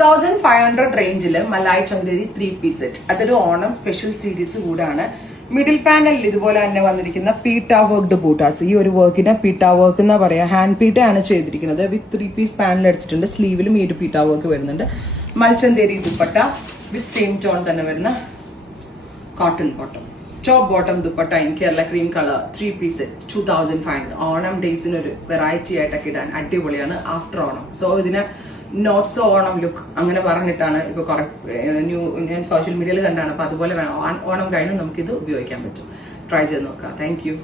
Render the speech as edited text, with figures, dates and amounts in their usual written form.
1500 റേഞ്ചിൽ malai Chanderi 3-piece set. അതൊരു Onam special series കൂടാണ്. മിഡിൽ പാനലിൽ ഇതുപോലെ തന്നെ വന്നിരിക്കുന്ന പീട്ട വർക്ക്ഡ് ബൂട്ടാസ്. ഈ ഒരു വർക്കിന് പീട്ട വർക്ക് എന്നാ പറയാ, ഹാൻഡ് പീട്ട ആണ് ചെയ്തിരിക്കുന്നത്. വിത്ത് 3-piece പാനൽ അടിച്ചിട്ടുണ്ട്. സ്ലീവിലും ഈ ഒരു പീട്ട വർക്ക് വരുന്നുണ്ട്. മൽച്ചന്തേരി ദുപ്പട്ട വിത്ത് സെയിം ടോൺ തന്നെ വരുന്ന cotton bottom. Top bottom dupatta in Kerala cream colour 3-piece set 2500. Onam ഡേയ്സിന് ഒരു വെറൈറ്റി ആയിട്ടൊക്കെ ഇടാൻ അടിപൊളിയാണ് ആഫ്റ്റർ ഓണം. സോ ഇതിന് നോട്ട് സോ ഓണം ലുക്ക് അങ്ങനെ പറഞ്ഞിട്ടാണ് ഇപ്പൊ കുറെ ഞാൻ സോഷ്യൽ മീഡിയയിൽ കണ്ടാണ്. അപ്പൊ അതുപോലെ ഓണം കഴിഞ്ഞ് നമുക്കിത് ഉപയോഗിക്കാൻ പറ്റും. ട്രൈ ചെയ്ത് നോക്കാം. Thank you.